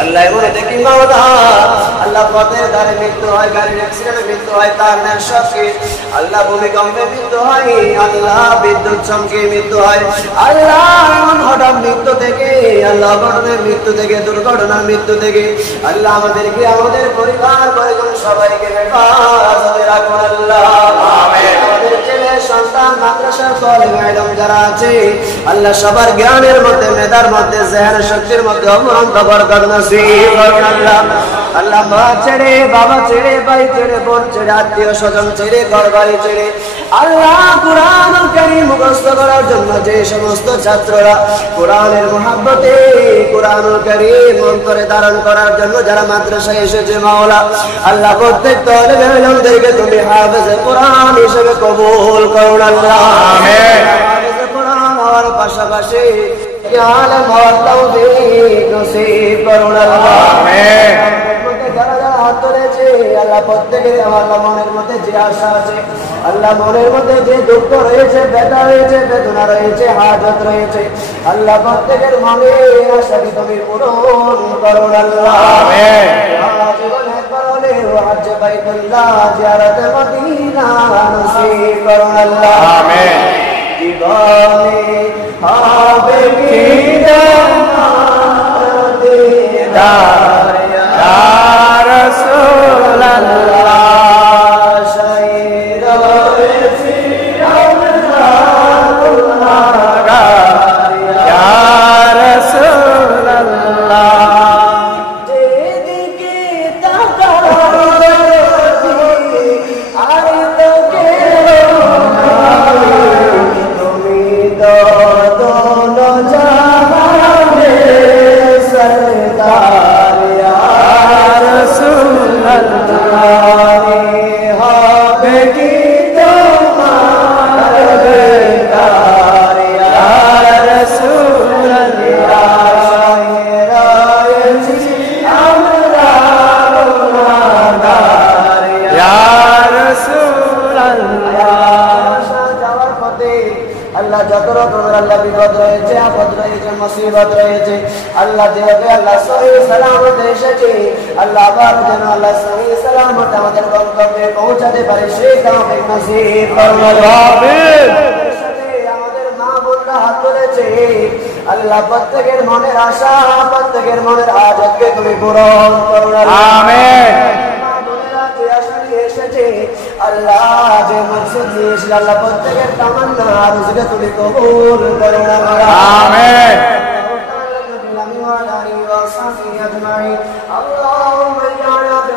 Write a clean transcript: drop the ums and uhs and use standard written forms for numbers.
আল্লাহ এমন দেখি মাওলা আল্লাহ পথের ধারে মৃত্যু হয়, গাড়ির অ্যাক্সিডেন্টে মৃত্যু হয়, তার না সবকে আল্লাহ ভূমিকম্পে মৃত্যু হয়, আল্লাহ বিদ্যুৎ চমকে মৃত্যু হয়, আল্লাহ এমন হঠাৎ মৃত্যু থেকে, আল্লাহ অঘটনের মৃত্যু থেকে, দুর্ঘটনার মৃত্যু থেকে আল্লাহ আমাদেরকে আমাদের পরিবার পরিজন সবাইকে হেফাজতে রাখুন আল্লাহ। আমাদের ছেলে সন্তান মাদ্রাসার তালিব ইলম যারা আছে আল্লাহ সবার জ্ঞানের মধ্যে, মেধার মধ্যে, জেহেন শক্তির মধ্যে অফুরন্ত বরকত নসিব করুন আল্লাহ। আল্লাহ মা ছেড়ে, বাবা ছেড়ে, ভাই ছেড়ে, বোন ছেড়ে, আত্মীয় স্বজন ছেড়ে, ঘর বাড়ি ছেড়ে আল্লাহ কুরআনুল কারীম মুখস্থ করার জন্য যে সমস্ত ছাত্ররা কুরআনের মহব্বতে কুরআনুল কারীম অন্তরে ধারণ করার জন্য যারা মাদ্রাসায় এসেছে মাওলা আল্লাহ প্রত্যেক তালিব ইলমদেরকে তুমি হাফেজে কুরআন হিসেবে কবুল করুন আল্লাহ। আমিন। হাফেজে কুরআন হওয়ার পাশাপাশি আলেম হওয়ার তৌফিক নসিব করুন আল্লাহ। আমিন। যারা যারা হাত তুলেছে আল্লাহ প্রত্যেকের আল্লাহ মনের মধ্যে যে আশা আছে, আল্লাহ মনের মধ্যে যে দুঃখ রয়েছে, ব্যথা রয়েছে, বেদনা রয়েছে, হাজত রয়েছে আল্লাহ প্রত্যেকের মনের আশাকে তুমি পূরণ করুন আল্লাহ। আমিন। জীবন একবার হলেও হজ বাইতুল্লাহ জিয়ারত মদিনা নসিব করুন আল্লাহ। আমিন। জীবনে হবে কি দিদার ইয়া রাসূলুল্লাহ শাইরাছি আমরা গুনাহগার ইয়া রাসূলুল্লাহ যেদিকে তাকাই আর তোকে তুমি তো দোনো জাহানে সরদার ইয়া রাসূলুল্লাহ হবে কি তোমার বেকার ইয়া রাসূলুল্লাহ রয়েছি আমরা গুনাহগার ইয়া রাসূলুল্লাহ। যাওয়ার পথে আল্লাহ যত রকমের আল্লাহ বিপদ রয়েছে, আপদ রয়েছে, মুসিবত রয়েছে আল্লাহ যেভাবে আল্লাহ সহিহ সালামত এসেছে আল্লাহ আবার যেন আল্লাহ সহিহ সালামত আমাদের গন্তব্যে পৌঁছাতে পারে সেই তৌফিক নসিব করুন আমিন। আমাদের মা বোনরা হাত তুলেছে আল্লাহ প্রত্যেকের মনের আশা, প্রত্যেকের মনের হাজতকে তুমি পূরণ করুন আমিন। আল্লাহ যে মকসদ নিয়ে এসেছিল আল্লাহ প্রত্যেকের তামান্না আরজুকে তুমি কবুল করুন আমিন। اللهم اجعلنا في